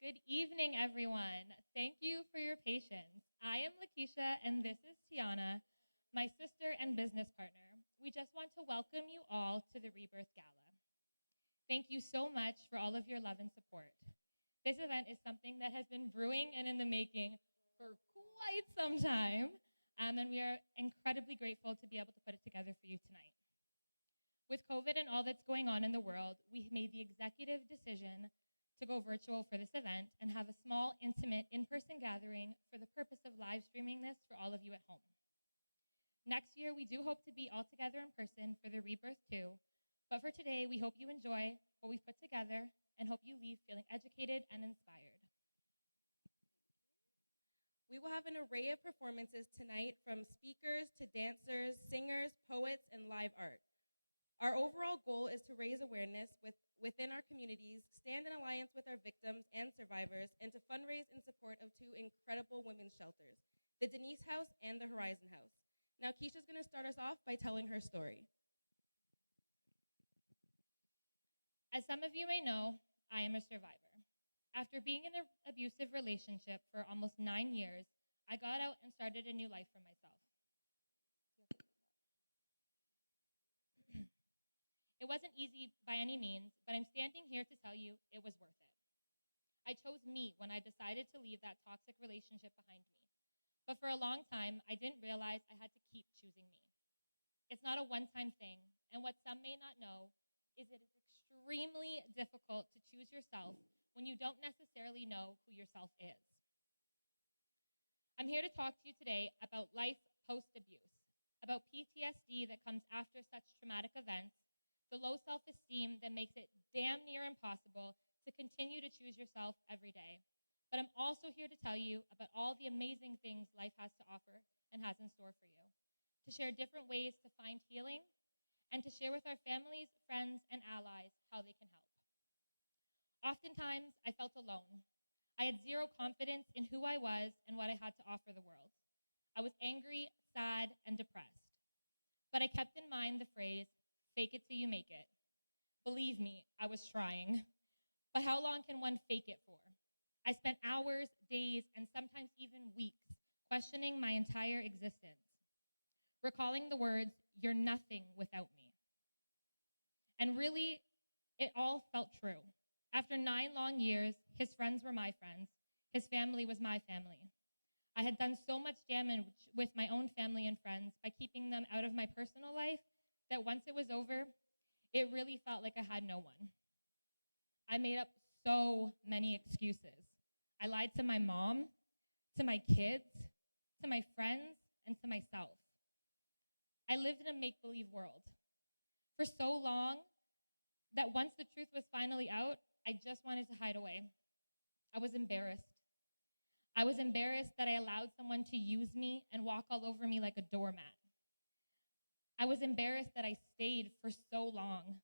Good evening, everyone. Thank you for your patience. I am Lakeisha, and this is Tiana, my sister and business partner. We just want to welcome you all to the Rebirth Gala. Thank you so much for all of your love and support. This event is something that has been brewing and in the making for quite some time, and we are incredibly grateful to be able to put it together for you tonight. With COVID and all that's going on in the world, we made the executive decision to go virtual for this event and have a small, intimate, in-person gathering for the purpose of live streaming this for all of you at home. Next year, we do hope to be all together in person for the Rebirth 2, but for today, we hope you enjoy what we've put together and hope you leave feeling educated and inspired. We will have an array of performances tonight, from speakers to dancers, singers, poets, and live art. Our overall goal is to raise awareness within our communities, stand in alliance with our victims and survivors, and to fundraise in support of two incredible women's shelters, the Denise House and the Horizon House. Now, Keisha's going to start us off by telling her story. As some of you may know, I am a survivor. After being in an abusive relationship for almost 9 years, I got out and started a new life for myself. It wasn't easy by any means, but I'm standing here to tell you it was worth it. I chose me when I decided to leave that toxic relationship behind me. But for a long time, I didn't realize I had to keep choosing me. It's not a one-time thing, and what some may not know is it is extremely difficult to choose yourself when you don't necessarily know who yourself is. I'm here to talk to you today about life post-abuse, about PTSD that comes after such traumatic events, the low self-esteem that makes it damn near impossible to continue to choose yourself every day. But I'm also here to tell you about all the amazing things life has to offer and has in store for you, to share different ways to find healing, and to share with our families, friends, and allies how they can help. Oftentimes, I felt alone. I had zero confidence in who I was and what I had to offer the world. I was angry, sad, and depressed. But I kept in mind the phrase, fake it till you make it. Believe me, I was trying. But how long can one fake it for? I spent hours, days, and sometimes even weeks questioning my entire existence, recalling the words, "You're nothing without me." And really, it all felt true. After 9 long years, his friends were my friends. His family was my family. I had done so much damage with my own family and friends by keeping them out of my personal life that once it was over, it really felt like I had no one. I made up so many excuses. I lied to my mom, to my kids, to my friends, and to myself. I lived in a make-believe world for so long that once the truth was finally out, I just wanted to hide away. I was embarrassed. I was embarrassed that I allowed someone to use me and walk all over me like a doormat. I was embarrassed that I stayed for so long.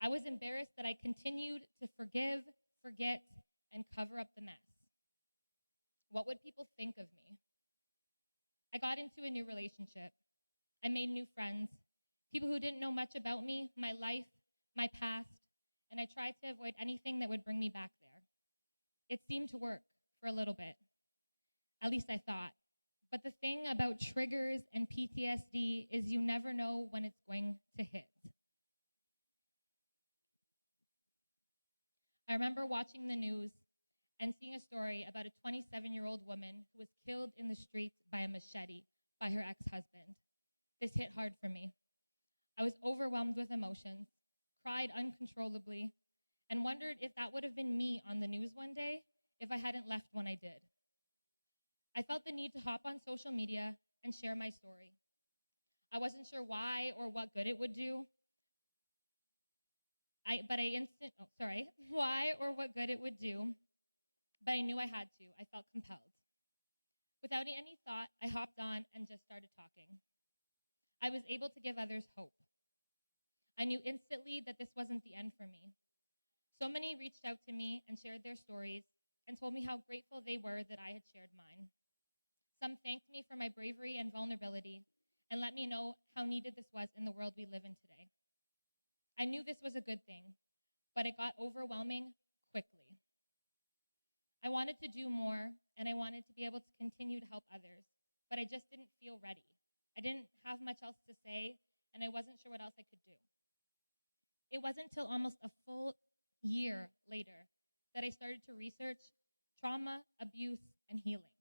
I was embarrassed that I continued to forgive, forget, and cover up the mess. What would people think of me? I got into a new relationship. I made new friends, people who didn't know much about me, my life, my past, and I tried to avoid anything that would bring me back there. It seemed to work for a little bit. At least I thought. But the thing about triggers and PTSD is you never know when it's going to hit. I remember watching the news and seeing a story about a 27-year-old woman who was killed in the streets by a machete by her ex-husband. This hit hard for me. I was overwhelmed with emotions, cried uncontrollably, and wondered if that would have been me on the news one day if I hadn't left when I did. I felt the need to hop on social media and share my story. I wasn't sure why or what good it would do, why or what good it would do, but I knew I had to. I felt compelled. Without any thought, I hopped on and just started talking. I was able to give others hope. I knew instantly that this wasn't the end for me. So many reached out to me and shared their stories and told me how grateful they were that I had shared mine. Some thanked me for my bravery and vulnerability and let me know how needed this was in the world we live in today. I knew this was a good thing, but it got overwhelming quickly. I wanted to do more, and I wanted to be able to continue to help others, but I just didn't feel ready. I didn't have much else to say, and I wasn't sure what else I could do. It wasn't until almost a full year later that I started to research trauma, abuse, and healing.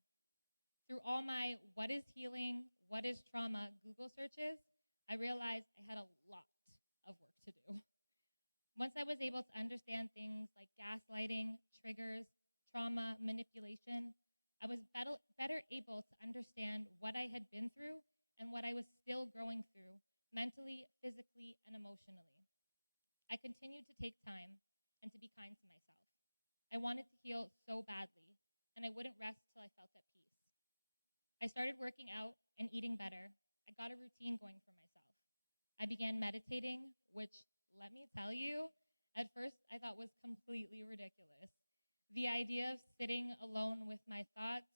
Through all my what is healing, what is trauma Google searches, I realized I had a lot of work to do. Once I was able to understand things like gaslighting, triggers, trauma, manipulation, I was better able to understand what I had been through and what I was still growing through, mentally, physically, and emotionally. I continued to take time and to be kind to myself. I wanted to heal so badly, and I wouldn't rest till I felt at peace. I started working out and eating better. I got a routine going for myself. I began meditating, which, let me tell you, at first I thought was completely ridiculous. The idea of sitting alone with my thoughts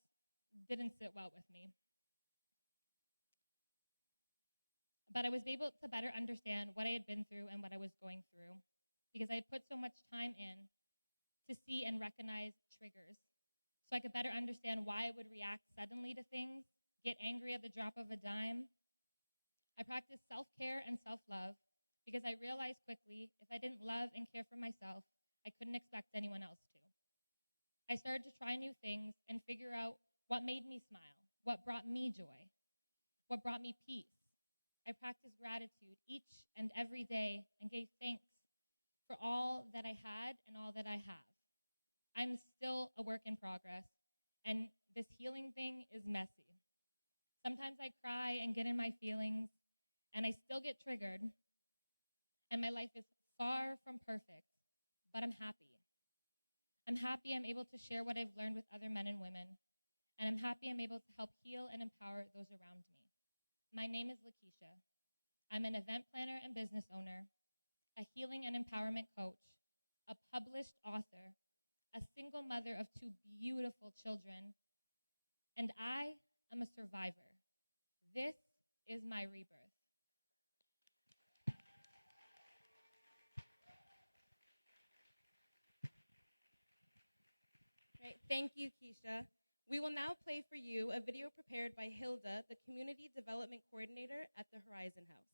didn't sit well with me. But I was able to better understand what I had been through and what I was going through because I had put so much time in to see and recognize triggers so I could better understand why I would react suddenly to things, get angry at the drop of a dime. I practiced self-care and self-love because I realized quickly if I didn't love and care for myself, I couldn't expect anyone else to. I started to try new things and figure out what made me smile, what brought me joy, what brought me peace. I practiced gratitude each and every day and gave thanks for all that I had and all that I have. I'm still a work in progress, and this healing thing is messy. Sometimes I cry and get in my feelings, and I still get triggered, and my life is far from perfect, but I'm happy. I'm happy I'm able to share what I've learned with other men and women, and I'm happy I'm able to help heal and empower those around me. My name is Lakeisha. I'm an event planner and business owner, a healing and empowerment coach, a published author, a single mother of 2 beautiful children, and I am a survivor. This is my rebirth. Right. Thank you, Keisha. We will now play for you a video prepared by Hilda, the Community Development Coordinator at the Horizon House.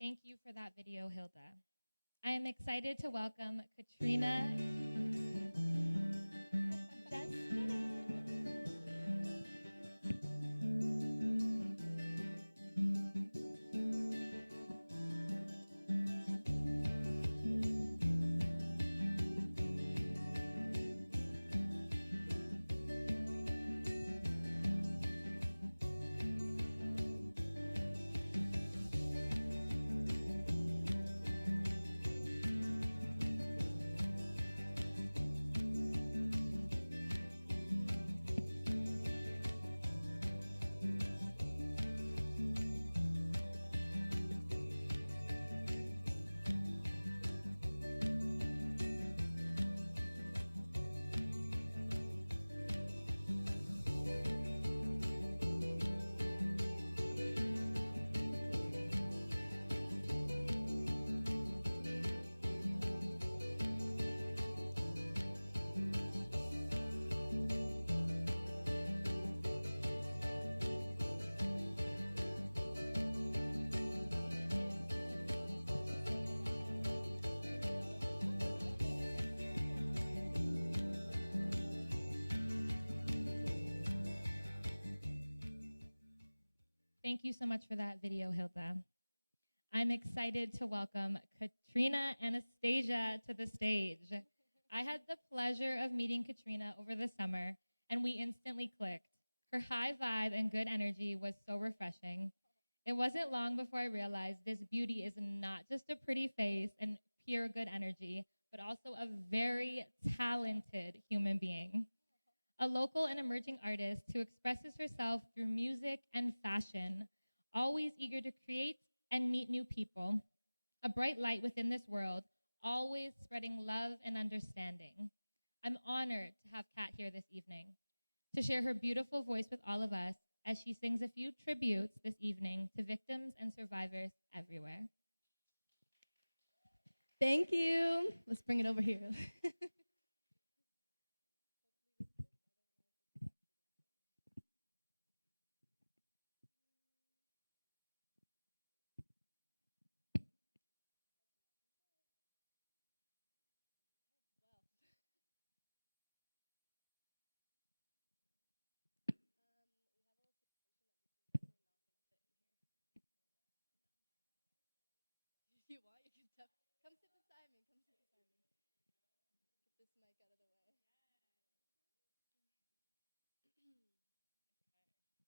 Thank you for that video, Hilda. I am excited to welcome Katrina. Thank you so much for that video, Hilda. I'm excited to welcome Katrina Anastasia to the stage. I had the pleasure of meeting Katrina over the summer, and we instantly clicked. Her high vibe and good energy was so refreshing. It wasn't long before I realized this beauty is not just a pretty face and pure good energy, but also a very talented human being. A local and emerging artist who expresses herself through music and fashion, always eager to create and meet new people, a bright light within this world, always spreading love and understanding. I'm honored to have Kat here this evening to share her beautiful voice with all of us as she sings a few tributes this evening to victims and survivors everywhere. Thank you. Let's bring it over here. If you want, you can come sit beside me. Come sit beside me. Get this mic out of the way.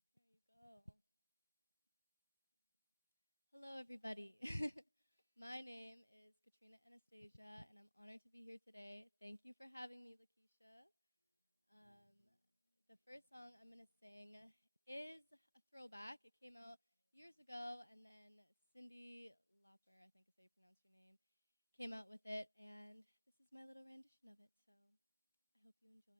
There you go. Hello, everybody. My name is Katrina Anastasia, and I'm honored to be here today. Thank you for having me, Lakeisha. The first song I'm going to sing is a throwback. It came out years ago, and then Cindy Lauper, I think is how you pronounce your name, came out with it, and this is my little rendition of it, so I hope you enjoy.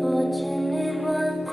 Fortunate ones.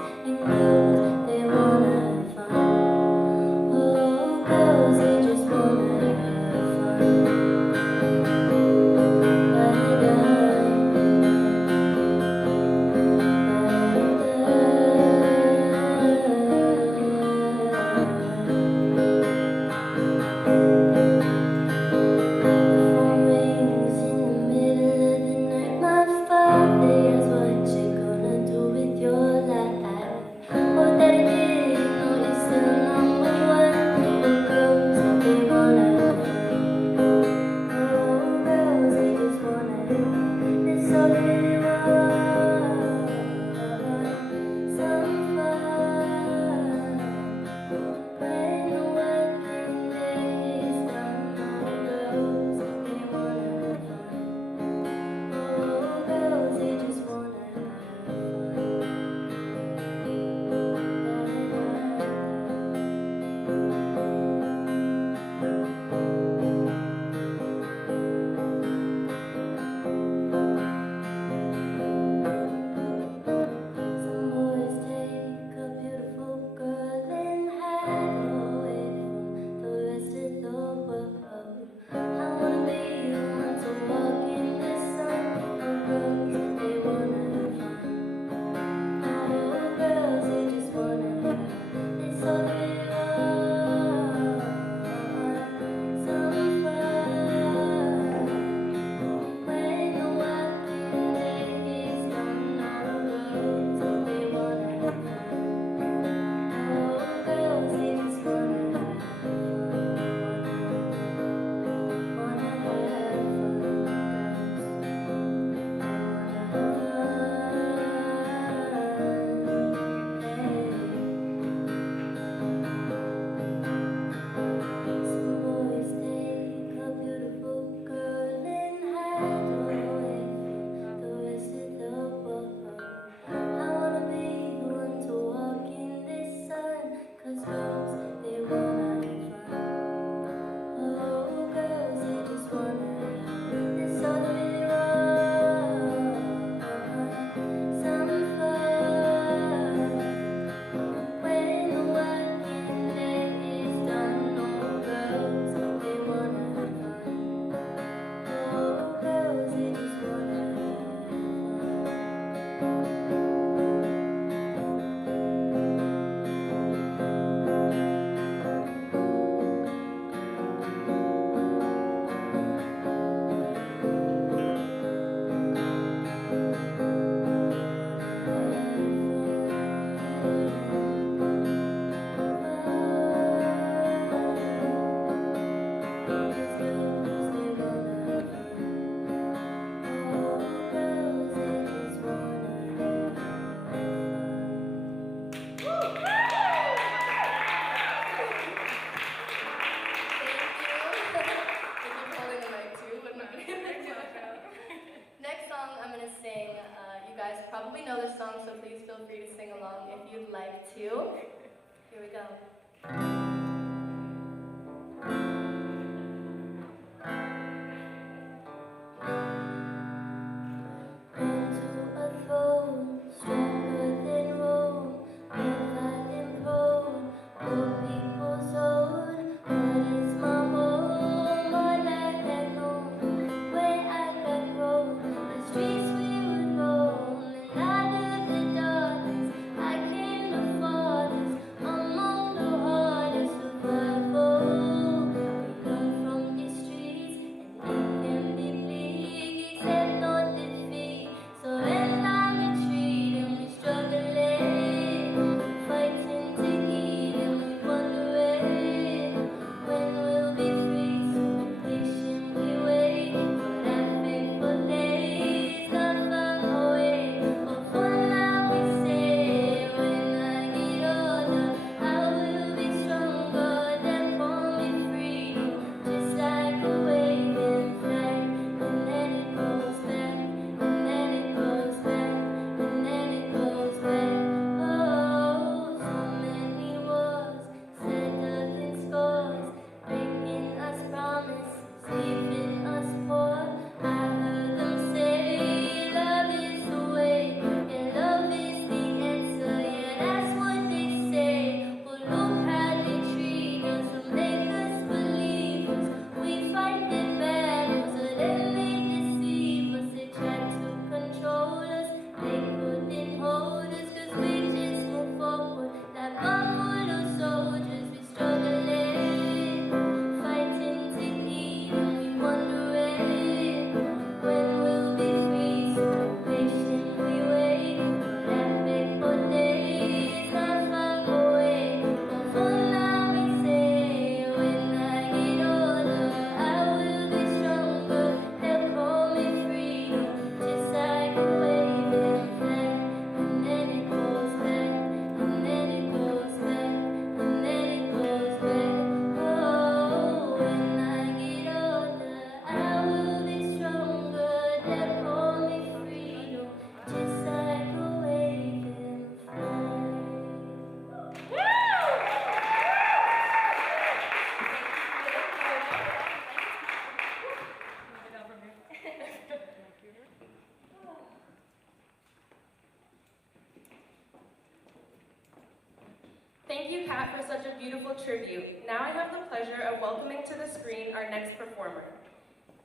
beautiful tribute, now I have the pleasure of welcoming to the screen our next performer.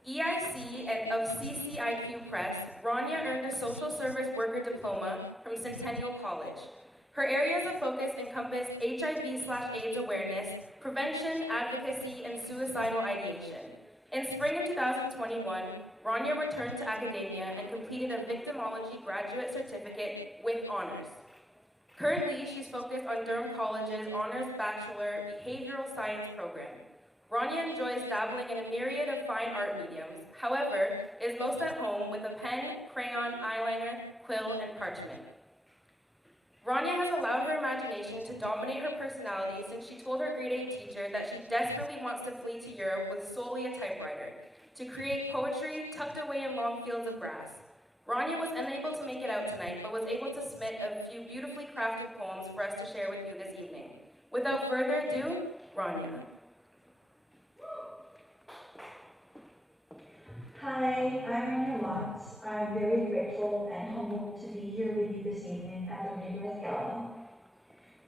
EIC of CCIQ Press, Rania earned a social service worker diploma from Centennial College. Her areas of focus encompass HIV/AIDS awareness, prevention, advocacy, and suicidal ideation. In spring of 2021, Rania returned to academia and completed a victimology graduate certificate with honors. Currently, she's focused on Durham College's Honors Bachelor Behavioral Science program. Rania enjoys dabbling in a myriad of fine art mediums, however, is most at home with a pen, crayon, eyeliner, quill, and parchment. Rania has allowed her imagination to dominate her personality since she told her grade 8 teacher that she desperately wants to flee to Europe with solely a typewriter, to create poetry tucked away in long fields of grass. Rania was unable to make it out tonight, but was able to submit a few beautifully crafted poems for us to share with you this evening. Without further ado, Rania. Hi, I'm Rania Watts. I'm very grateful and humbled to be here with you this evening at the Rebirth Gala.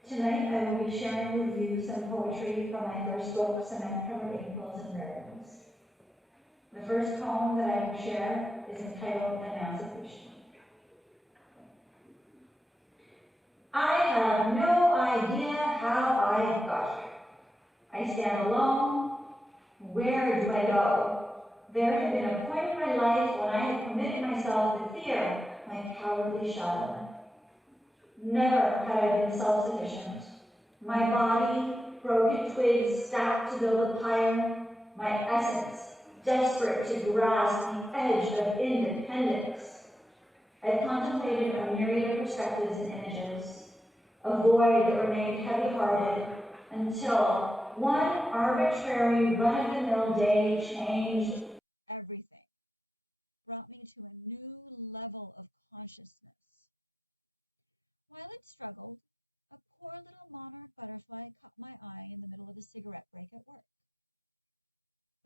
Tonight I will be sharing with you some poetry from my first book, Cement-Covered Aprils and Rarities. The first poem that I will share is entitled Emancipation. I have no idea how I got here. I stand alone. Where do I go? There had been a point in my life when I had committed myself to fear, my cowardly shadow. Never had I been self-sufficient. My body, broken twigs stacked to build a pyre, my essence, desperate to grasp the edge of independence. I contemplated a myriad of perspectives and images, a void that remained heavy-hearted until one arbitrary run-of-the-mill day changed everything, brought me to a new level of consciousness. While it struggled, a poor little monarch butterfly caught my eye in the middle of a cigarette break at work.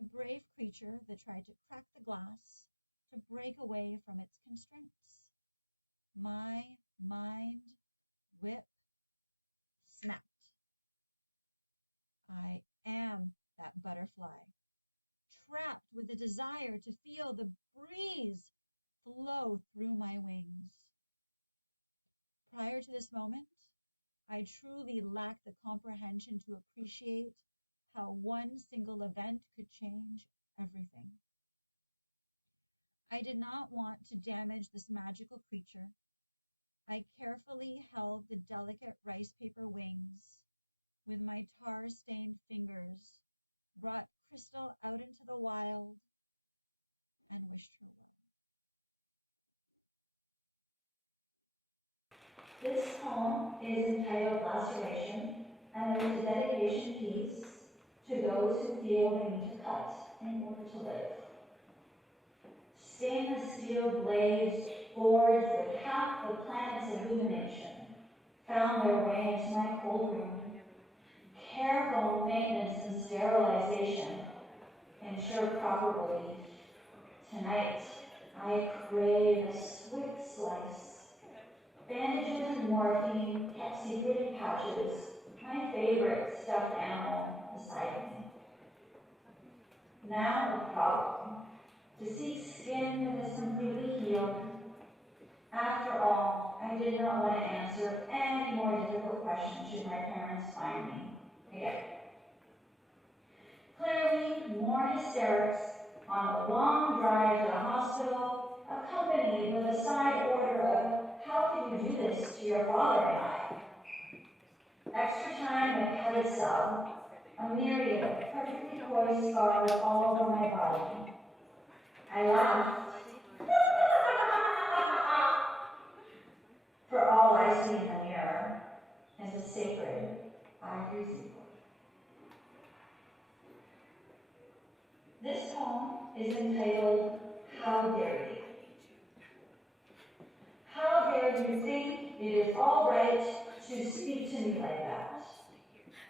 A brave creature that tried to crack the glass to break away from its constraints. My mind whip snapped. I am that butterfly, trapped with the desire to feel the breeze flow through my wings. Prior to this moment, I truly lacked the comprehension to appreciate how one single event could change everything. I did not want to damage this magical creature. I carefully held the delicate rice paper wings with my tar-stained fingers, brought Crystal out into the wild, and wished her well. This poem is entitled Laceration, and it is a dedication piece to those who feel they need to cut in order to live. Stainless steel blades forged with half the planet's illumination found their way into my cold room. Careful maintenance and sterilization ensure proper relief. Tonight, I crave a swift slice. Bandages and morphine kept secret in pouches, my favorite stuffed animal beside me. Now a problem. To seek skin that is completely healed. After all, I did not want to answer any more difficult questions should my parents find me again. Clearly, more hysterics on a long drive to the hospital, accompanied with a side order of, how could you do this to your father and I? Extra time in a padded cell, a myriad of perfectly poised scars all over my body. I laughed. For all I see in the mirror is a sacred ivory sequel. This poem is entitled, How Dare You? How dare you think it is all right to speak to me like that?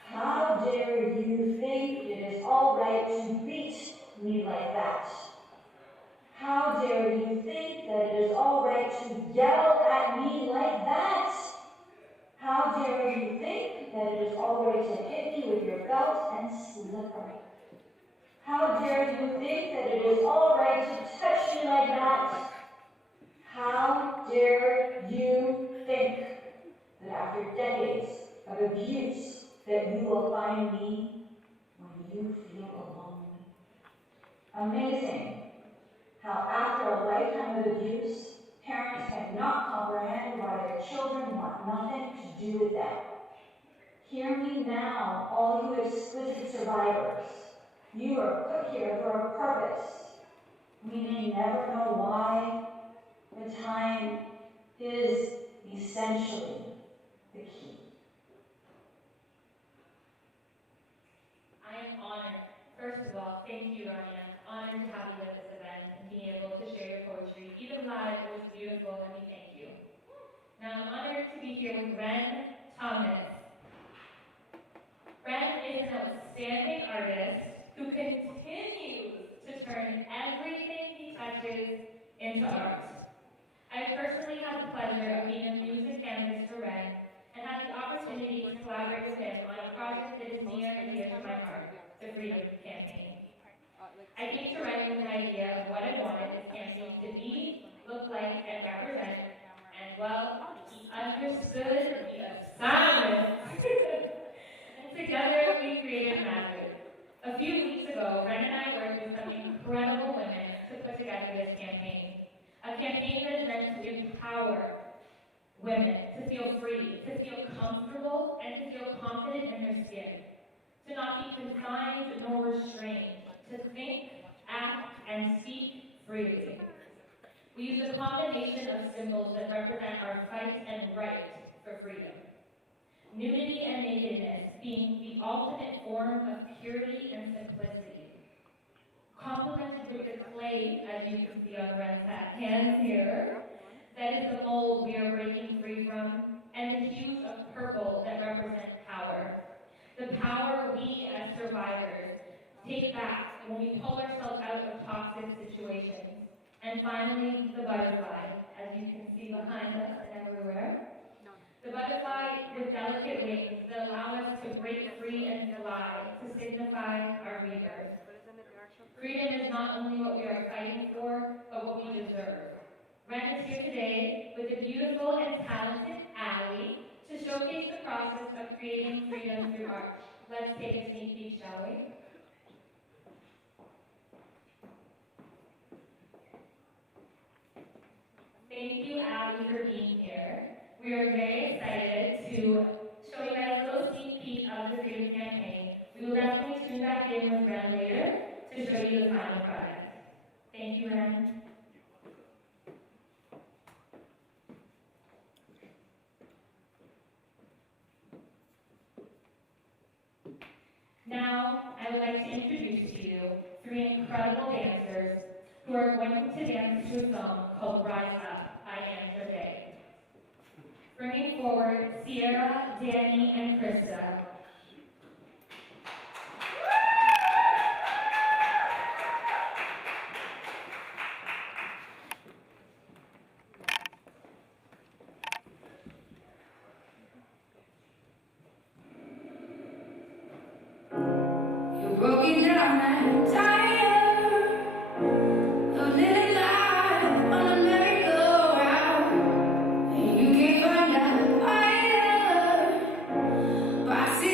How dare you think it is all right to beat me like that? How dare you think that it is all right to yell at me like that? How dare you think that it is all right to hit me felt and slippery. How dare you think that it is all right to touch me like that? How dare you think that after decades of abuse that you will find me when you feel alone? Amazing how after a lifetime of abuse, parents cannot comprehend why their children want nothing to do with them. Hear me now, all you exquisite survivors. You are put here for a purpose. We may never know why, but time is essentially the key. I am honored. First of all, thank you, Rania. Honored to have you with us again and be able to share your poetry. Even live, it was beautiful, and we thank you. Now, I'm honored to be here with Ren Thomas. Ren is an outstanding artist who continues to turn everything he touches into art. I personally had the pleasure of being a music canvas for Ren and had the opportunity to collaborate with him on a project that is near and dear to my heart, the Freedom Campaign. I came to Ren with an idea of what I wanted this campaign to be, look like, and represent, and well, he understood the assignment. Together, we created magic. A few weeks ago, Ren and I worked with some incredible women to put together this campaign. A campaign that is meant to empower women to feel free, to feel comfortable, and to feel confident in their skin. To not be confined nor restrained, to think, act, and speak freely. We use a combination of symbols that represent our fight and right for freedom. Nudity and nakedness being the ultimate form of purity and simplicity. Complemented with the clay, as you can see on Ren's hands here, that is the mold we are breaking free from, and the hues of purple that represent power. The power we as survivors take back when we pull ourselves out of toxic situations. And finally, the butterfly, as you can see behind us and everywhere. The butterfly with delicate wings that allow us to break free and fly to signify our rebirth. Freedom is not only what we are fighting for, but what we deserve. Ren is here today with the beautiful and talented Allie to showcase the process of creating freedom through art. Let's take a sneak peek, shall we? Thank you, Allie, for being here. We are very excited to show you guys a little sneak peek of the Freedom Campaign. We will definitely tune back in with Ren later to show you the final product. Thank you, Ren. Now, I would like to introduce to you 3 incredible dancers who are going to dance to a song called Rise Up by Andra Day. Bringing forward Sierra, Danny, and Krista. I see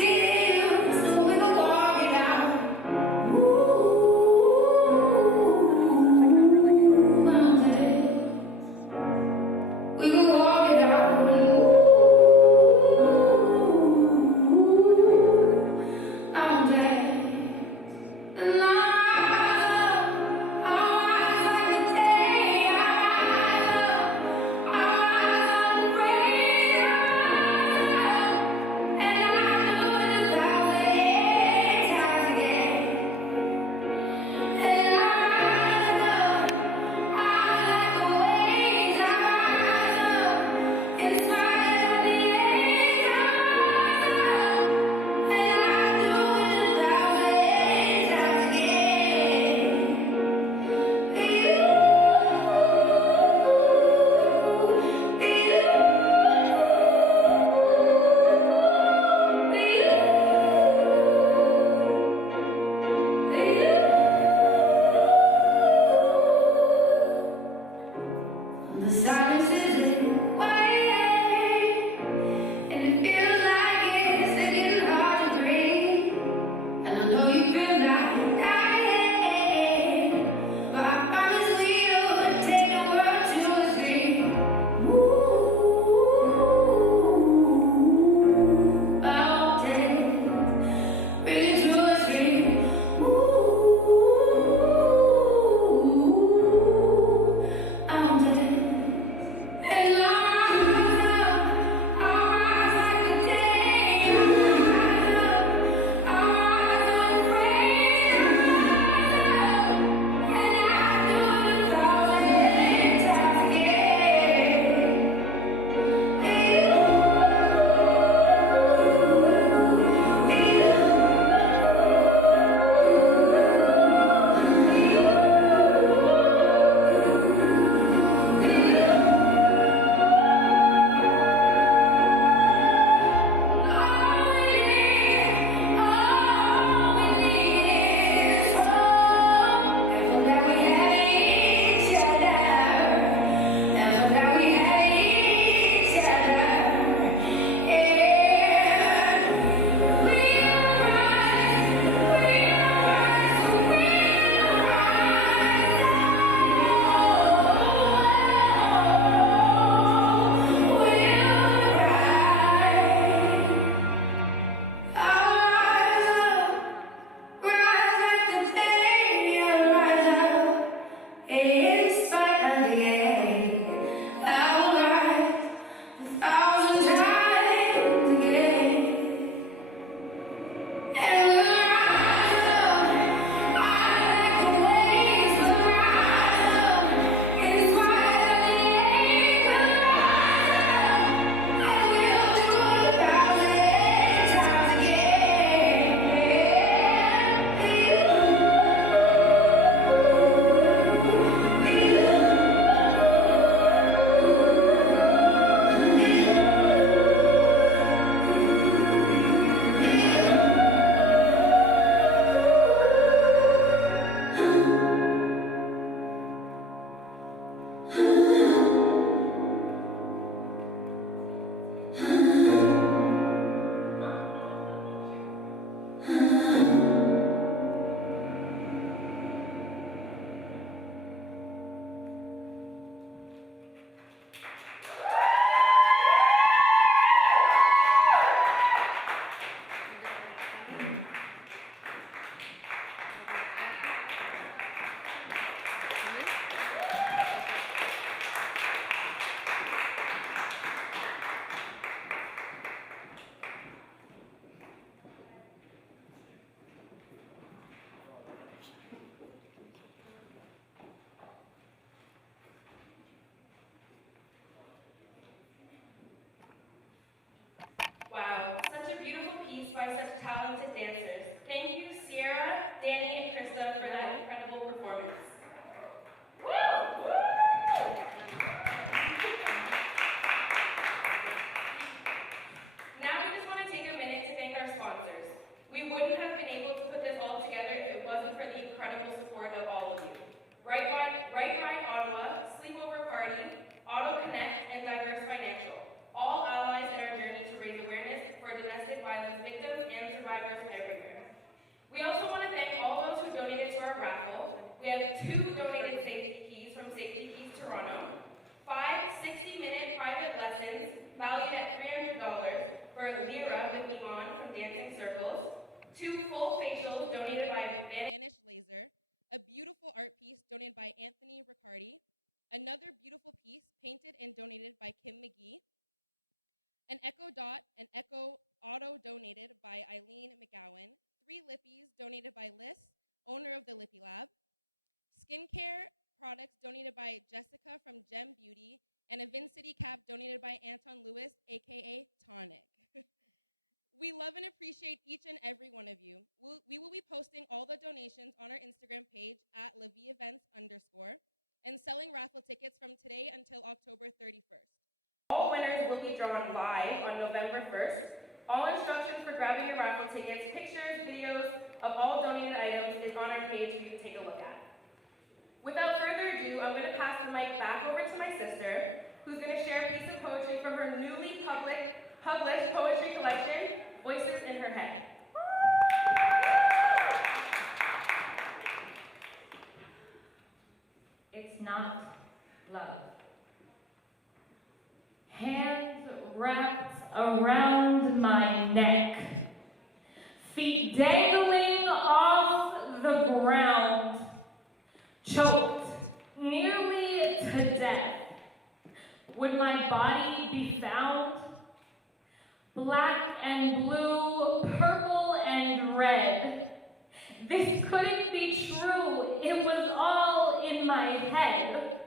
incredible support of all of you. Right Mind Ottawa, Sleepover Party, Auto Connect, and Diverse Financial, all allies in our journey to raise awareness for domestic violence victims and survivors everywhere. We also want to thank all those who donated to our raffle. We have 2 donated safety keys from Safety Keys Toronto, 5 60-minute private lessons valued at $300 for Lyra with Iman from Dancing Circles, 2 full facials donated by Vanish Laser, a beautiful art piece donated by Anthony Riccardi, another beautiful piece painted and donated by Kim McGee, an Echo Dot and Echo Auto donated by Eileen McGowan, 3 lippies donated by Liz, owner of the Lippy Lab, skincare products donated by Jessica from Gem Beauty, and a Vincity cap donated by Anton Lewis, aka Tonic. We love and appreciate each and every one of you. We will be posting all the donations on our Instagram page at @LaVieEvents_ and selling raffle tickets from today until October 31st. All winners will be drawn live on November 1st. All instructions for grabbing your raffle tickets, pictures, videos of all donated items is on our page you can take a look at. Without further ado, I'm going to pass the mic back over to my sister, who's going to share a piece of poetry from her newly published poetry collection, Voices in Her Head. It's not love. Hands wrapped around my neck, feet dangling off the ground, choked nearly to death. Would my body be found? Black and blue, purple and red. This couldn't be true. It was all in my head.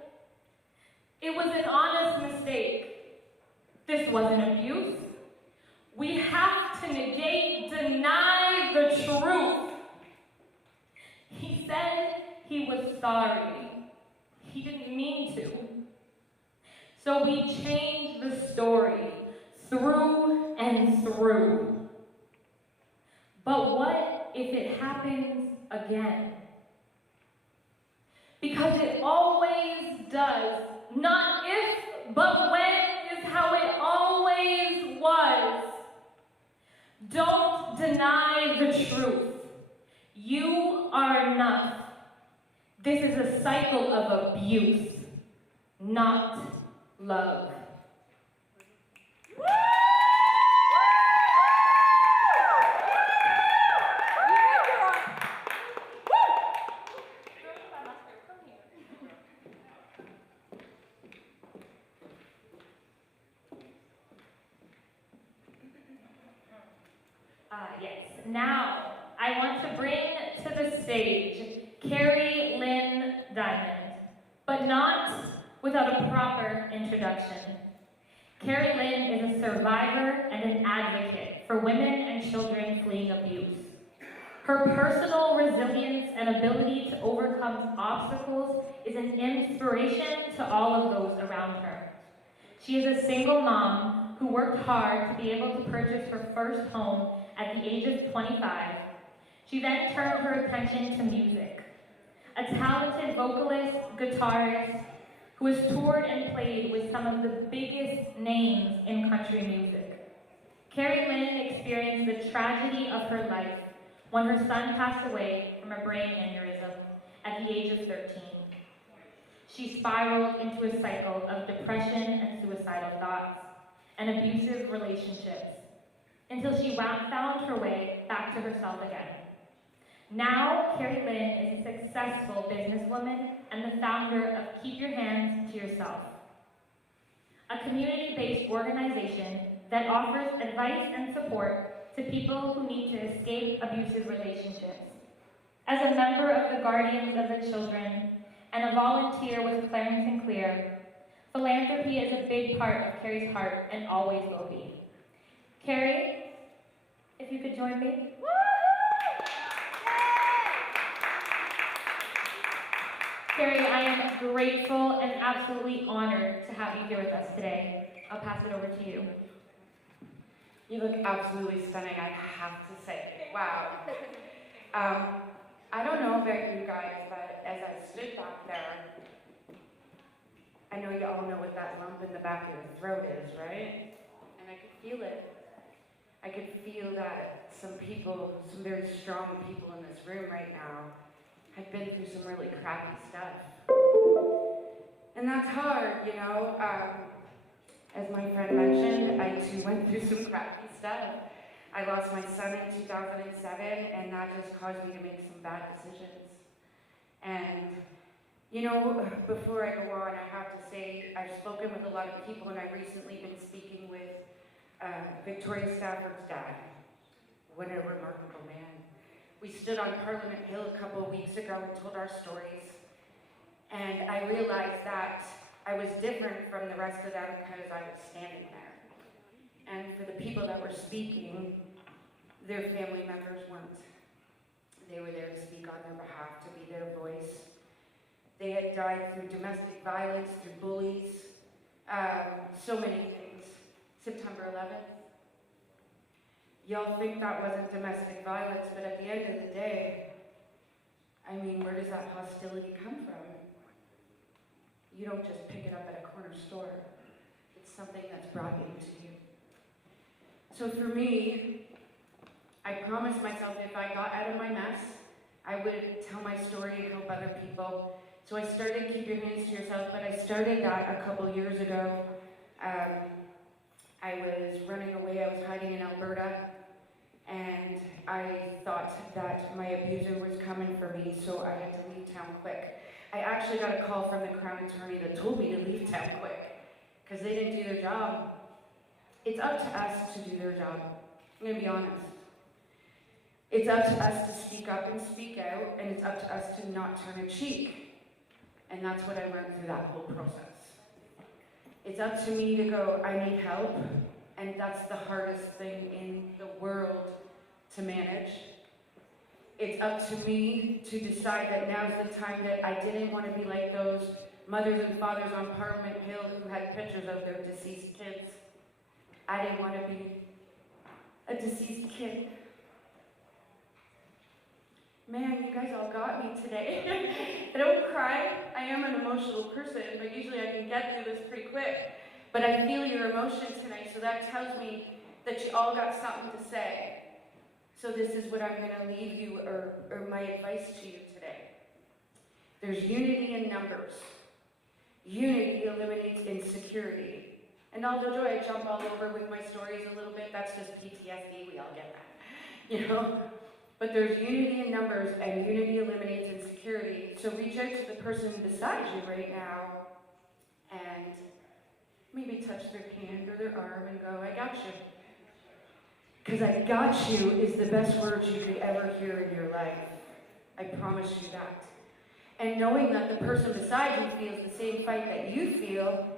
It was an honest mistake. This wasn't abuse. We have to negate, deny the truth. He said he was sorry. He didn't mean to. So we changed the story through and through. But what if it happens again? Because it always does. Not if, but when is how it always was. Don't deny the truth. You are enough. This is a cycle of abuse, not love. Yes. Now, I want to bring to the stage Carrie Lynn Diamond, but not without a proper introduction. Carrie Lynn is a survivor and an advocate for women and children fleeing abuse. Her personal resilience and ability to overcome obstacles is an inspiration to all of those around her. She is a single mom who worked hard to be able to purchase her first home at the age of 25. She then turned her attention to music. A talented vocalist, guitarist, who has toured and played with some of the biggest names in country music. Carrie Lynn experienced the tragedy of her life when her son passed away from a brain aneurysm at the age of 13. She spiraled into a cycle of depression and suicidal thoughts and abusive relationships until she found her way back to herself again. Now, Carrie Lynn is a successful businesswoman and the founder of Keep Your Hands to Yourself, a community-based organization that offers advice and support to people who need to escape abusive relationships. As a member of the Guardians of the Children and a volunteer with Clarence and Clear, philanthropy is a big part of Carrie's heart and always will be. Carrie, if you could join me. Carrie, I am grateful and absolutely honored to have you here with us today. I'll pass it over to you. You look absolutely stunning, I have to say. Wow. I don't know about you guys, but as I stood back there, I know you all know what that lump in the back of your throat is, right? And I could feel it. I could feel that some people, some very strong people in this room right now, have been through some really crappy stuff. And that's hard, you know. As my friend mentioned, I too went through some crappy stuff. I lost my son in 2007, and that just caused me to make some bad decisions. And, you know, before I go on, I have to say, I've spoken with a lot of people, and I've recently been speaking with Victoria Stafford's dad. What a remarkable man. We stood on Parliament Hill a couple of weeks ago and told our stories. And I realized that I was different from the rest of them because I was standing there. And for the people that were speaking, their family members weren't. They were there to speak on their behalf, to be their voice. They had died through domestic violence, through bullies, so many things. September 11th. Y'all think that wasn't domestic violence, but at the end of the day, I mean, where does that hostility come from? You don't just pick it up at a corner store. It's something that's brought into you. So for me, I promised myself if I got out of my mess, I would tell my story and help other people. So I started keeping it to yourself, but I started that a couple of years ago. I was running away, I was hiding in Alberta, and I thought that my abuser was coming for me, so I had to leave town quick. I actually got a call from the Crown Attorney that told me to leave town quick, because they didn't do their job. It's up to us to do their job. I'm going to be honest. It's up to us to speak up and speak out, and it's up to us to not turn a cheek. And that's what I learned through that whole process. It's up to me to go, I need help, and that's the hardest thing in the world to manage. It's up to me to decide that now is the time that I didn't want to be like those mothers and fathers on Parliament Hill who had pictures of their deceased kids. I didn't want to be a deceased kid. Man, you guys all got me today. I don't cry. I am an emotional person, but usually I can get through this pretty quick. But I feel your emotions tonight, so that tells me that you all got something to say. So this is what I'm going to leave you, or my advice to you today. There's unity in numbers. Unity eliminates insecurity. And although I jump all over with my stories a little bit, that's just PTSD, we all get that. You know? But there's unity in numbers, and unity eliminates insecurity. So reach out to the person beside you right now, and maybe touch their hand or their arm and go, I got you. Because I got you is the best word you could ever hear in your life. I promise you that. And knowing that the person beside you feels the same fight that you feel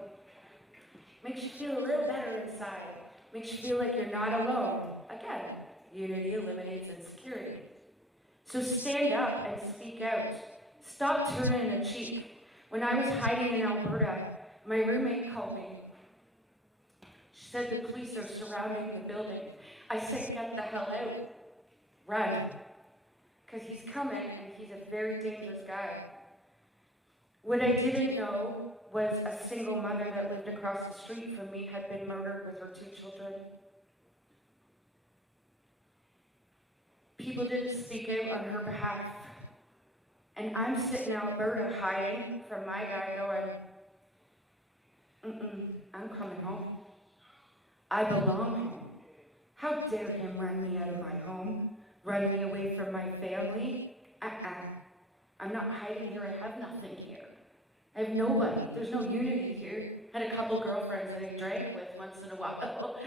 makes you feel a little better inside. Makes you feel like you're not alone. Again, unity eliminates insecurity. So stand up and speak out. Stop turning a cheek. When I was hiding in Alberta, my roommate called me. She said the police are surrounding the building. I said, get the hell out. Run. Because he's coming, and he's a very dangerous guy. What I didn't know was a single mother that lived across the street from me had been murdered with her 2 children. People didn't speak out on her behalf. And I'm sitting in Alberta hiding from my guy going, I'm coming home. I belong home. How dare him run me out of my home, run me away from my family? I'm not hiding here, I have nothing here. I have nobody, there's no unity here. I had a couple girlfriends that I drank with once in a while.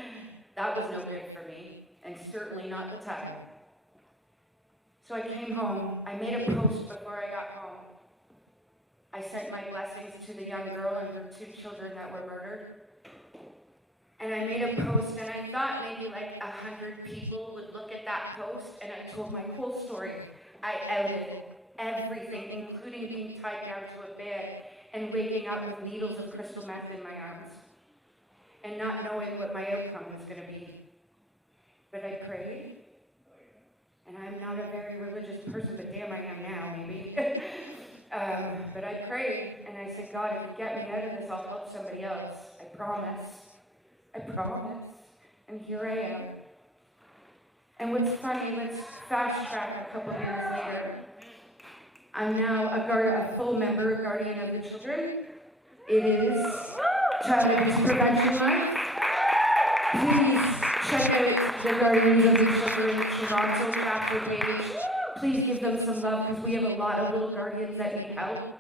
That was no good for me, and certainly not the time. So I came home, I made a post before I got home. I sent my blessings to the young girl and her 2 children that were murdered. And I made a post, and I thought maybe like 100 people would look at that post, and I told my whole story. I outed everything, including being tied down to a bed and waking up with needles of crystal meth in my arms, and not knowing what my outcome was going to be. But I prayed, And I'm not a very religious person, but damn, I am now, maybe. But I prayed, and I said, God, if you get me out of this, I'll help somebody else. I promise. I promise. And here I am. And what's funny, let's fast track a couple of years later. I'm now a full member, guardian of the children. It is Child Abuse Prevention Month. Please check out the Guardians of the Children Toronto chapter page. Please give them some love, because we have a lot of little guardians that need help.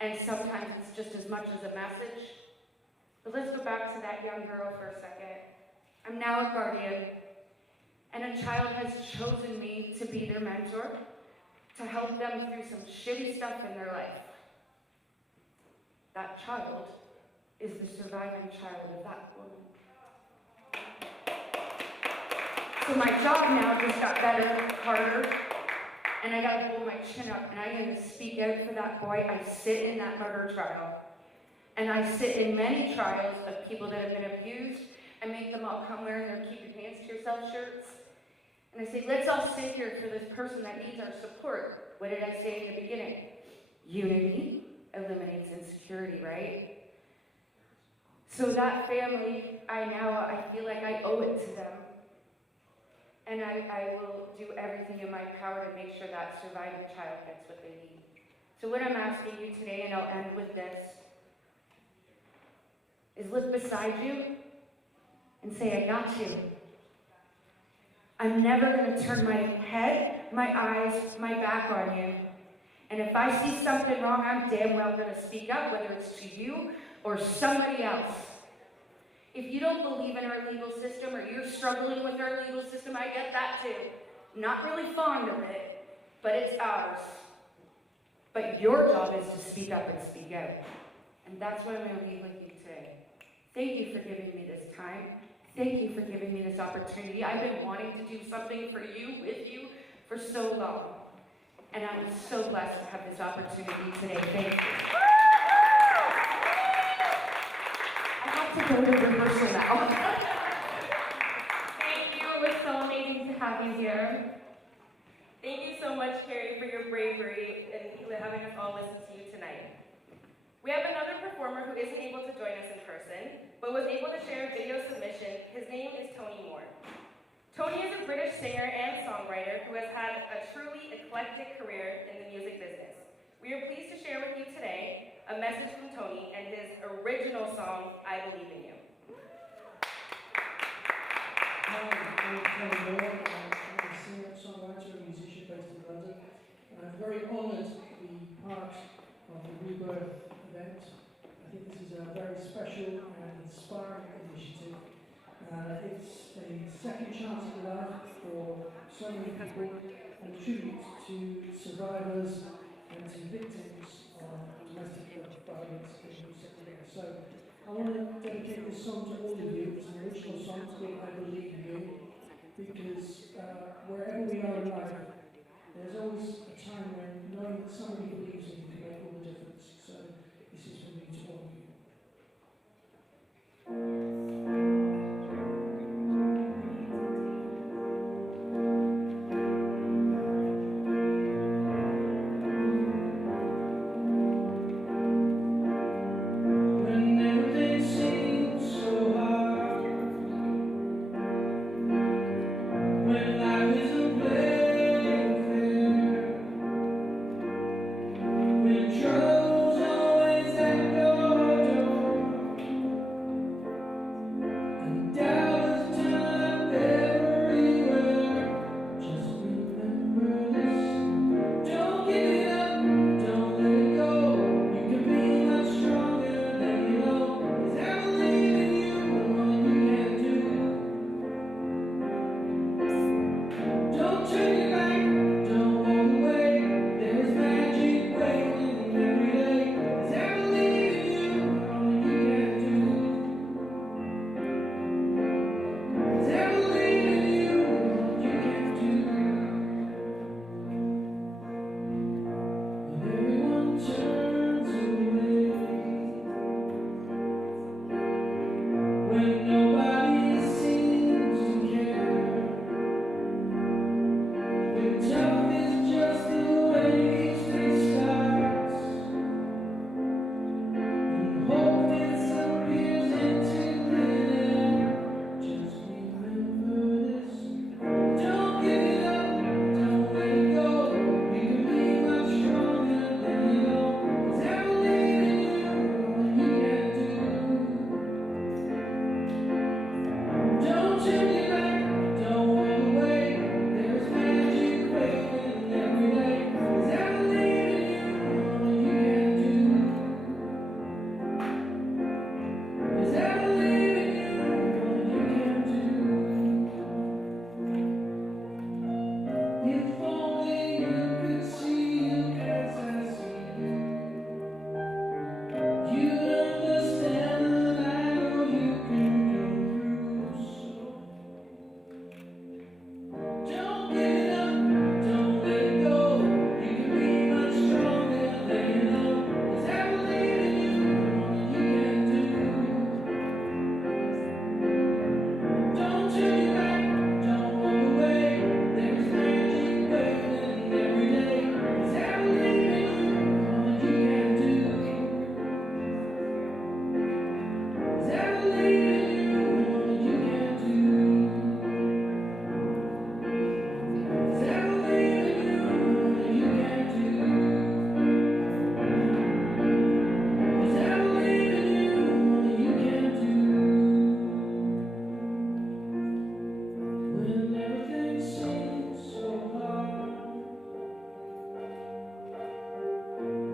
And sometimes it's just as much as a message. But let's go back to that young girl for a second. I'm now a guardian, and a child has chosen me to be their mentor, to help them through some shitty stuff in their life. That child is the surviving child of that woman. So my job now just got better, harder, and I gotta hold my chin up, and I didn't speak out for that boy. I sit in that murder trial. And I sit in many trials of people that have been abused. I make them all come wearing their keep your hands to yourself shirts. And I say, let's all sit here for this person that needs our support. What did I say in the beginning? Unity eliminates insecurity, right? So that family, I feel like I owe it to them. And I will do everything in my power to make sure that surviving child gets what they need. So what I'm asking you today, and I'll end with this, is look beside you and say, I got you. I'm never going to turn my head, my eyes, my back on you. And if I see something wrong, I'm damn well going to speak up, whether it's to you or somebody else. If you don't believe in our legal system, or you're struggling with our legal system, I get that too. Not really fond of it, but it's ours. But your job is to speak up and speak out. And that's what I'm going to leave with you today. Thank you for giving me this time. Thank you for giving me this opportunity. I've been wanting to do something for you, with you, for so long. And I'm so blessed to have this opportunity today. Thank you. To go to rehearsal now. Thank you. It's so amazing to have you here. Thank you so much, Carrie, for your bravery and having us all listen to you tonight. We have another performer who isn't able to join us in person, but was able to share a video submission. His name is Tony Moore. Tony is a British singer and songwriter who has had a truly eclectic career in the music business. We are pleased to share with you today a message from Tony and his original song, I Believe in You. Hi, I'm Tony Moore. I'm a singer, songwriter, and musician based in London. And I'm very honoured to be part of the Rebirth event. I think this is a very special and inspiring initiative. It's a second chance at life for so many people, and a tribute to survivors and to victims of domestic violence in New Zealand. So I want to dedicate this song to all of you. It's an original song called I Believe in You, because wherever we are in life, there's always a time when knowing that somebody believes in you can make all the difference. So this is for me to all of you.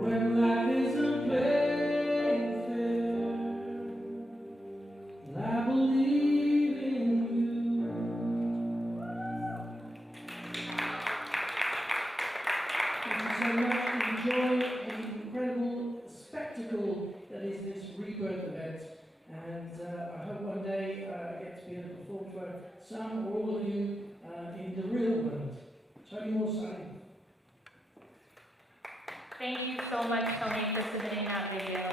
when life isn't playing fair, and I believe in you. Thank you so much. Enjoy the incredible spectacle that is this Rebirth event. And I hope one day I get to be able to perform for some or all of you in the real world. Tony Morsani. Thank you so much, Tony, for submitting that video.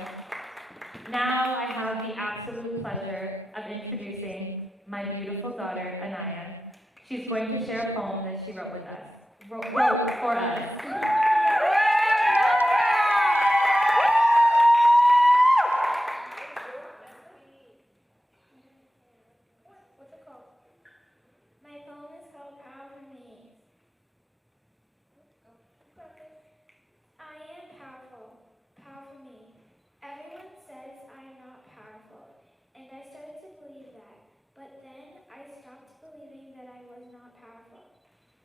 Now I have the absolute pleasure of introducing my beautiful daughter, Anaya. She's going to share a poem that she wrote with us. Wrote for us. What's it called? My poem is called Powerful Me. I am powerful. Powerful me. Everyone says I'm not powerful, and I started to believe that. But then I stopped believing that I was not powerful.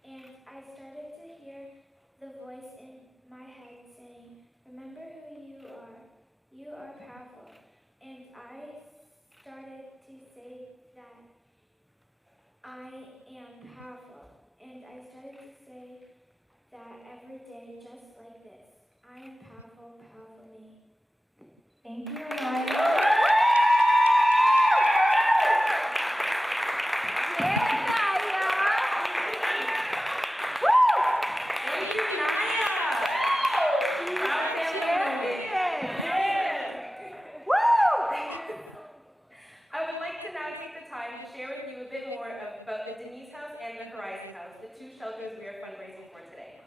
And I started to hear the voice in my head saying, remember who you are. You are powerful. And I started to say that I am powerful. And I started to say that every day just like this. I am powerful, powerful me. Thank you, Anaya. I would like to now take the time to share with you a bit more about the Denise House and the Horizon House, the two shelters we are fundraising for today.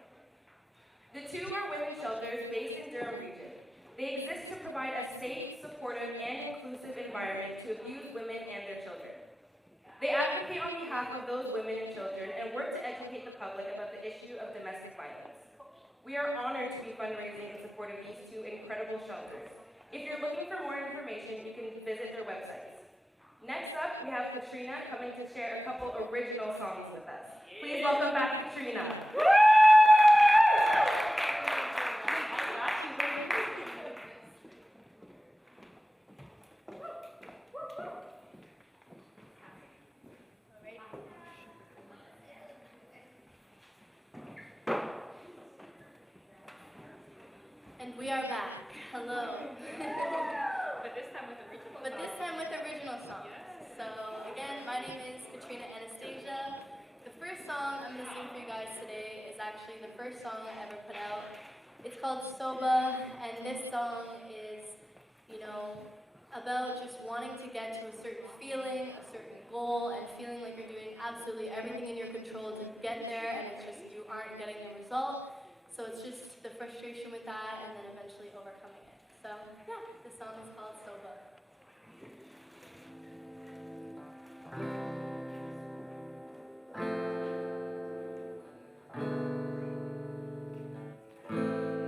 The two are women's shelters based in Durham region. They exist to provide a safe, supportive, and inclusive environment to abused women and their children. They advocate on behalf of those women and children and work to educate the public about the issue of domestic violence. We are honored to be fundraising in support of these two incredible shelters. If you're looking for more information, you can visit their websites. Next up, we have Katrina coming to share a couple original songs with us. Please welcome back Katrina. And we are back. Hello. But this time with original songs. So again, my name is Katrina Anastasia. The first song I'm going to sing for you guys today is actually the first song I ever put out. It's called Soba, and this song is, about just wanting to get to a certain feeling, a certain goal, and feeling like you're doing absolutely everything in your control to get there, and it's just you aren't getting the result. So it's just the frustration with that, and then eventually overcoming it. So yeah, this song is called Soba.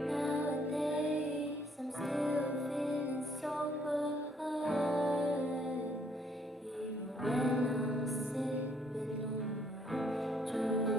Nowadays, I'm still feeling sober, even when I'm sipping on my juice.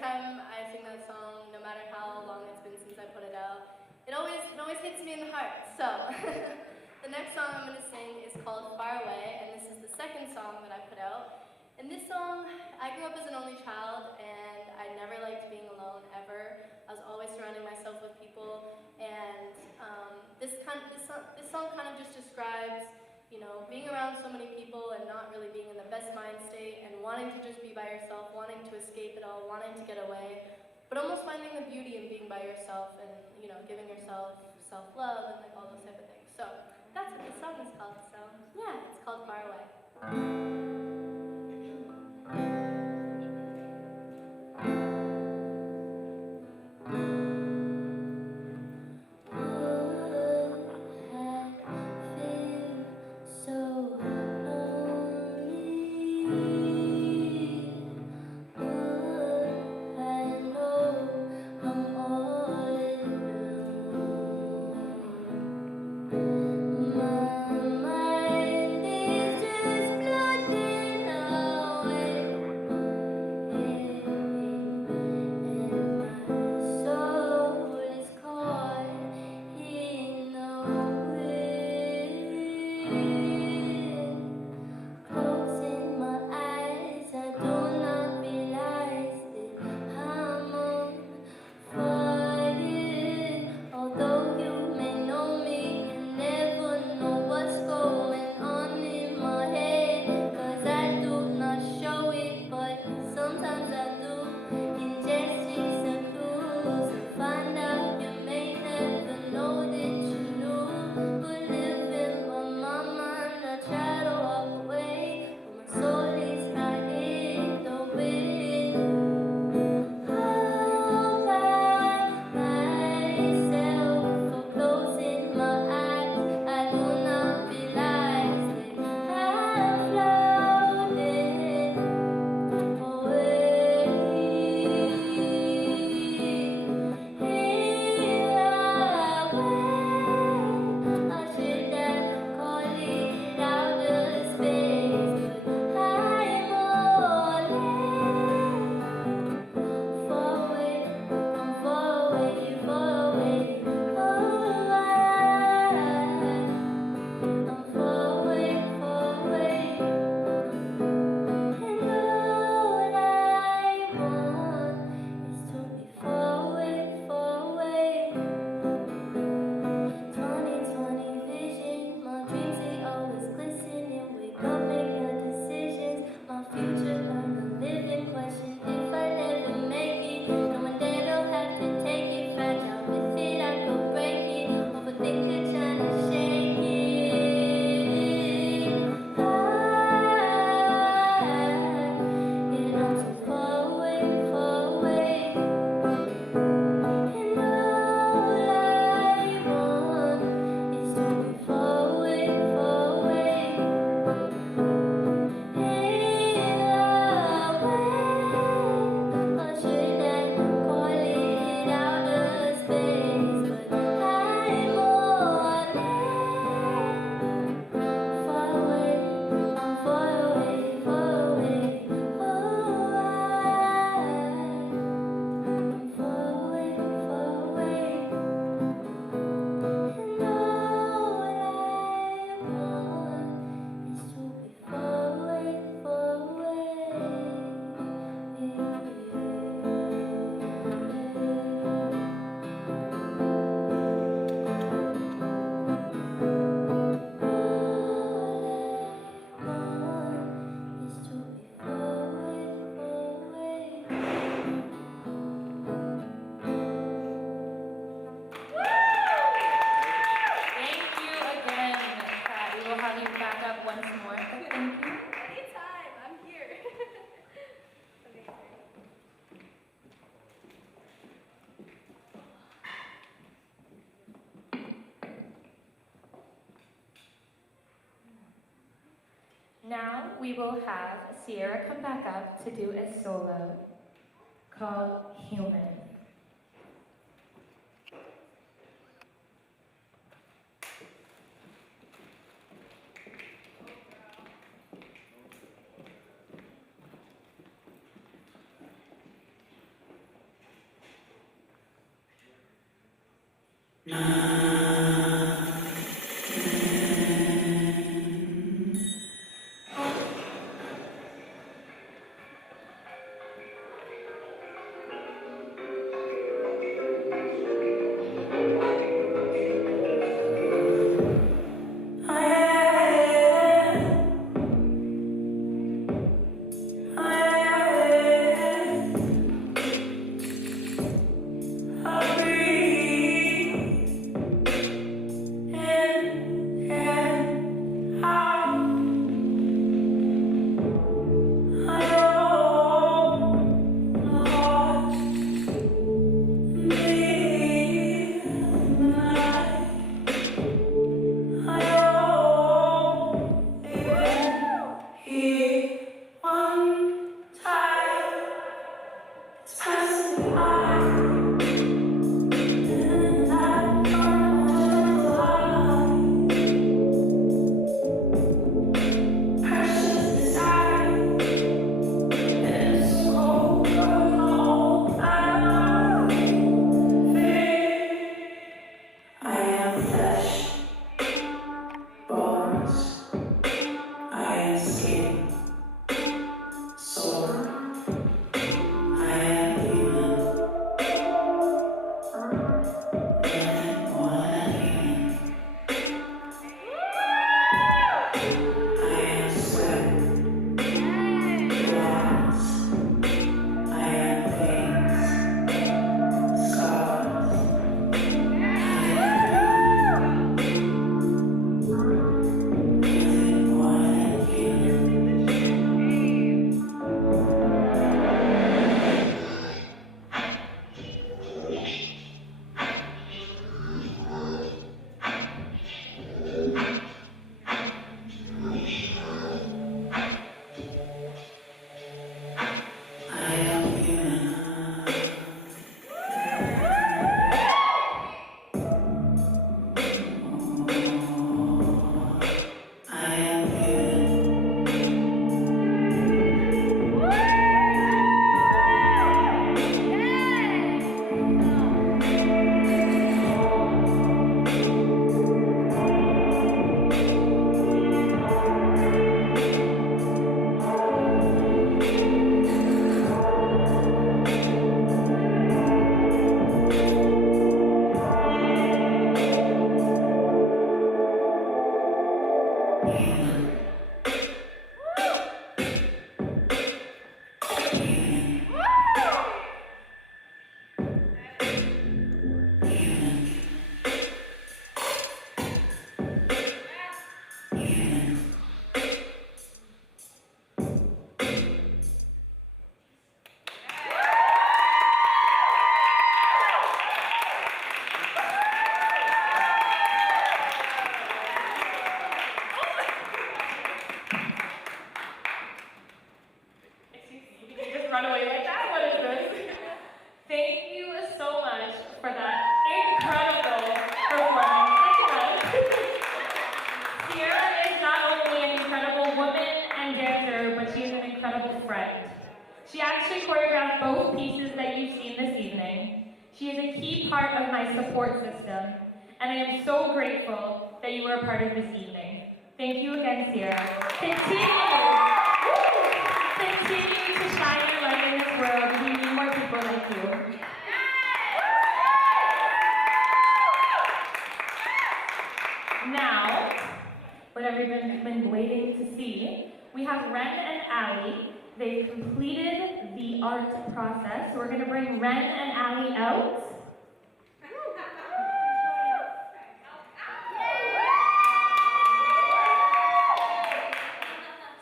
time I sing that song, no matter how long it's been since I put it out, it always hits me in the heart. So the next song I'm going to sing is called Far Away, and this is the second song that I put out. And this song, I grew up as an only child, and I never liked being alone ever. I was always surrounding myself with people, and this song kind of just describes, being around so many people and not really being in the best mind state, and wanting to just be by yourself, wanting to escape it all, wanting to get away, but almost finding the beauty in being by yourself and giving yourself self-love and like all those type of things. So that's what the song is called. So yeah, it's called Far Away. Now we will have Sierra come back up to do a solo called Human. Run away like that? What is this? Thank you so much for that incredible performance. Sierra is not only an incredible woman and dancer, but she's an incredible friend. She actually choreographed both pieces that you've seen this evening. She is a key part of my support system, and I am so grateful that you are a part of this evening. Thank you again, Sierra. Continue to shine your light in this world. We need more people like you. Now, what everyone's been waiting to see, we have Ren and Allie. They've completed the art process. So we're going to bring Ren and Allie out.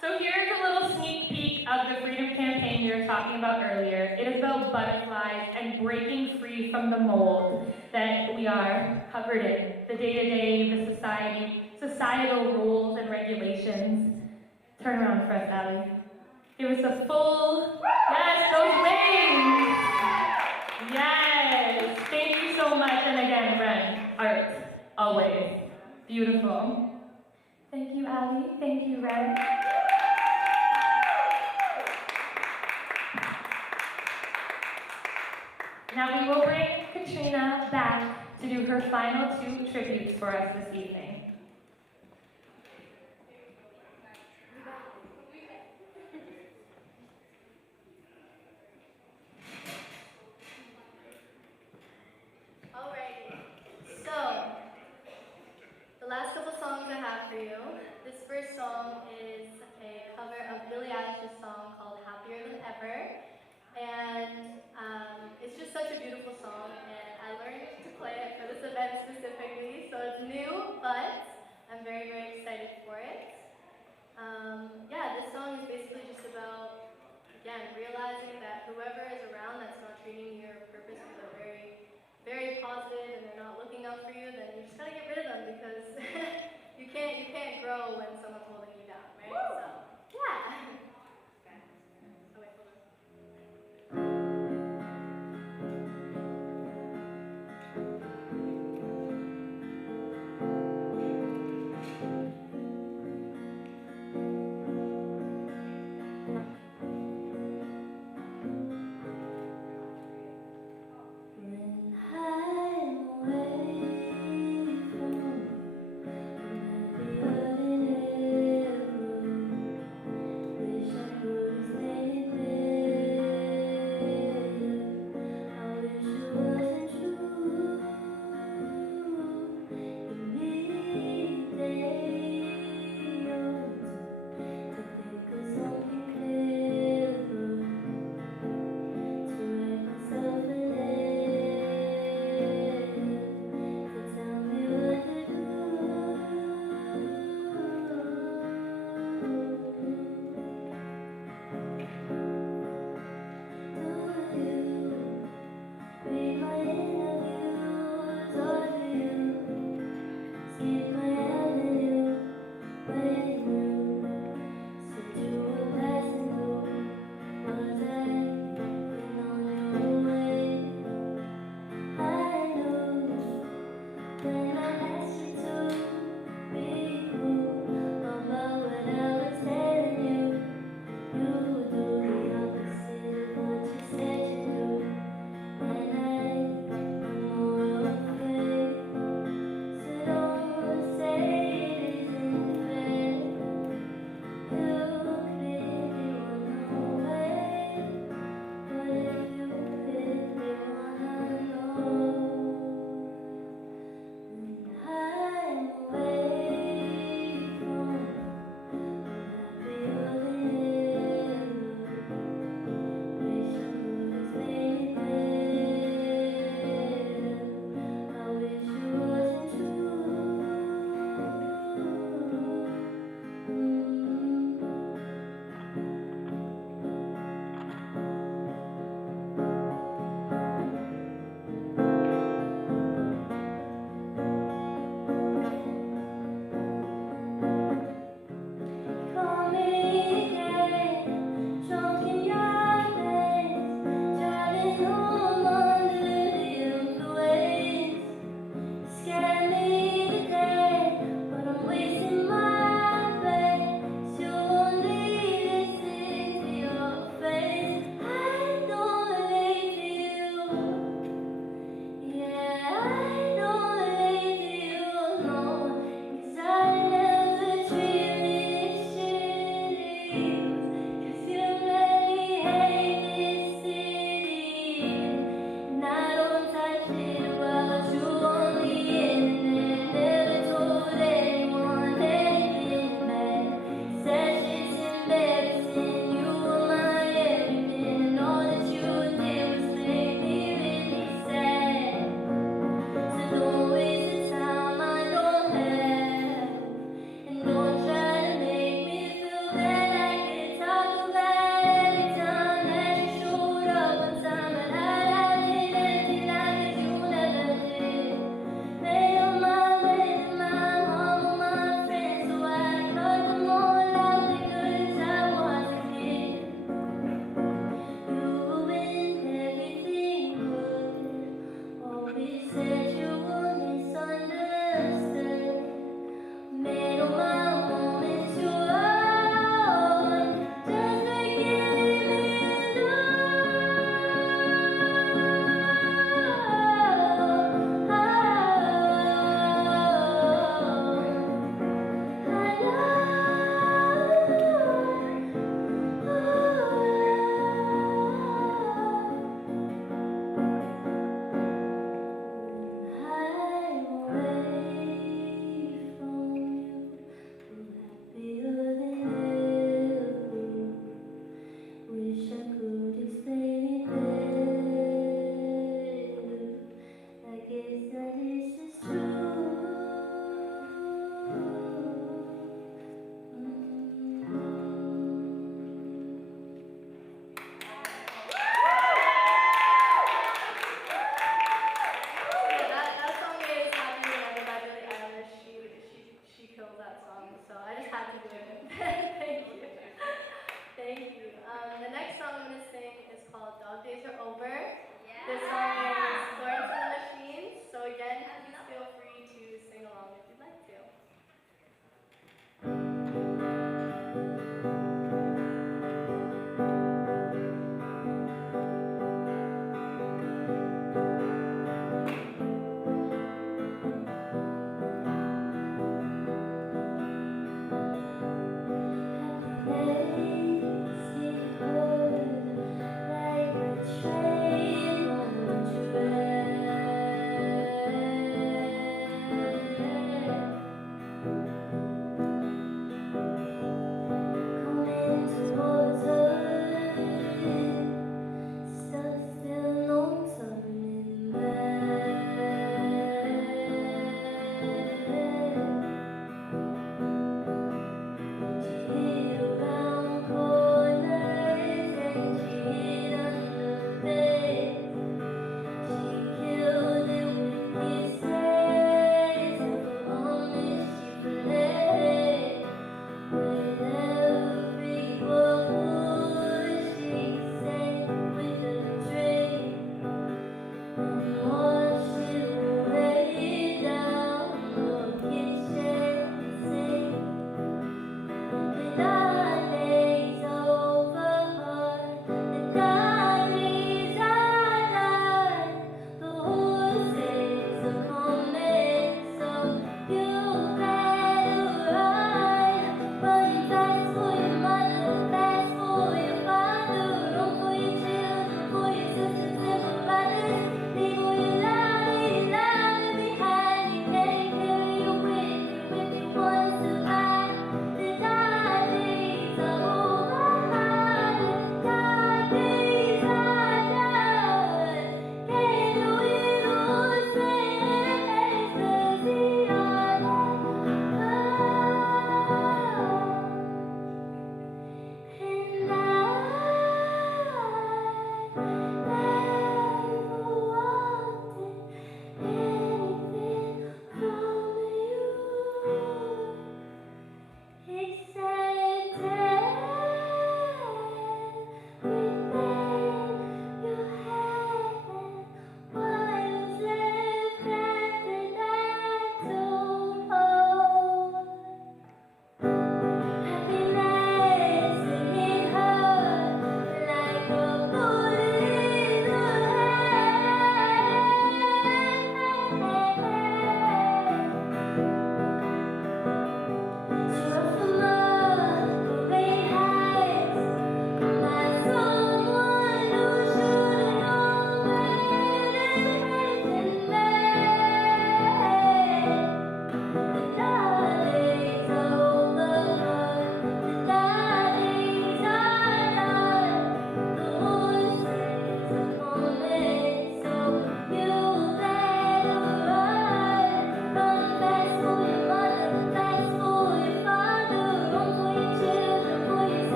So here's a little sneak peek of the Freedom Campaign we were talking about earlier. It is about butterflies and breaking free from the mold that we are covered in. The day-to-day, the societal rules and regulations. Turn around for us, Allie. Give us a full, yes, those wings! Yes! Thank you so much, and again, Ren. Art, always. Beautiful. Thank you, Allie. Thank you, Ren. Now we will bring Katrina back to do her final two tributes for us this evening. Alrighty, so the last couple songs I have for you. This first song is a cover of Billie Eilish's song called Happier Than Ever. And it's just such a beautiful song, and I learned to play it for this event specifically, so it's new, but I'm very, very excited for it. Yeah, this song is basically just about, again, realizing that whoever is around that's not treating your purpose because they're very, very positive and they're not looking out for you, then you just gotta get rid of them because you can't grow when someone's holding you down, right? So, yeah. Oh, wait, hold on.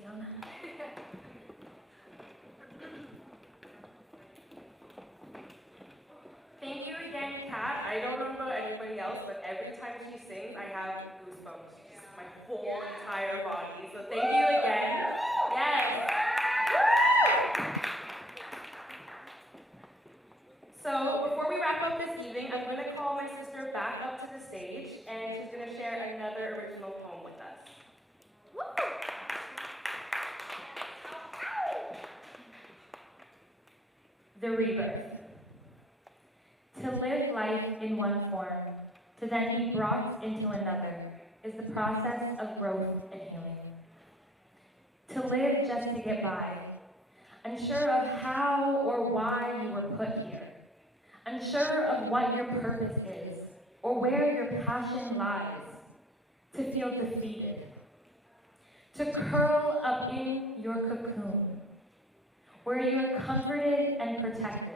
down. Thank you again, Kat. I don't know about anybody else, but every time she sings, I have goosebumps. Just my whole entire body. So thank you again. Yes. So before we wrap up this evening, I'm going to call my sister back up to the stage, and she's going to share another original poem with us. The Rebirth. To live life in one form, to then be brought into another, is the process of growth and healing. To live just to get by, unsure of how or why you were put here, unsure of what your purpose is, or where your passion lies, to feel defeated, to curl up in your cocoon, where you are comforted and protected,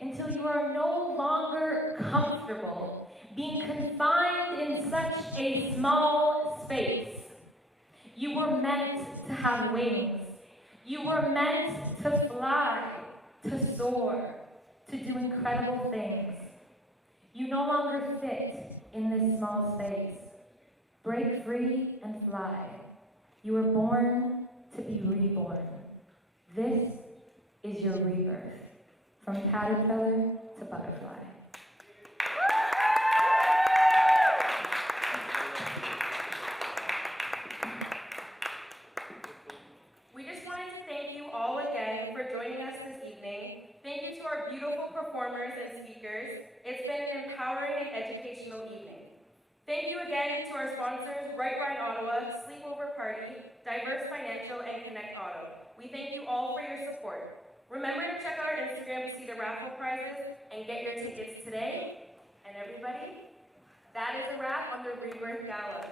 until you are no longer comfortable being confined in such a small space. You were meant to have wings. You were meant to fly, to soar, to do incredible things. You no longer fit in this small space. Break free and fly. You were born to be reborn. This is your rebirth. From caterpillar to butterfly. We just wanted to thank you all again for joining us this evening. Thank you to our beautiful performers and speakers. It's been an empowering and educational evening. Thank you again to our sponsors, Bright Wine Ottawa, Sleepover Party, Diverse Financial, and Connect Auto. We thank you all for your support. Remember to check our Instagram to see the raffle prizes and get your tickets today. And everybody, that is a wrap on the Rebirth Gala.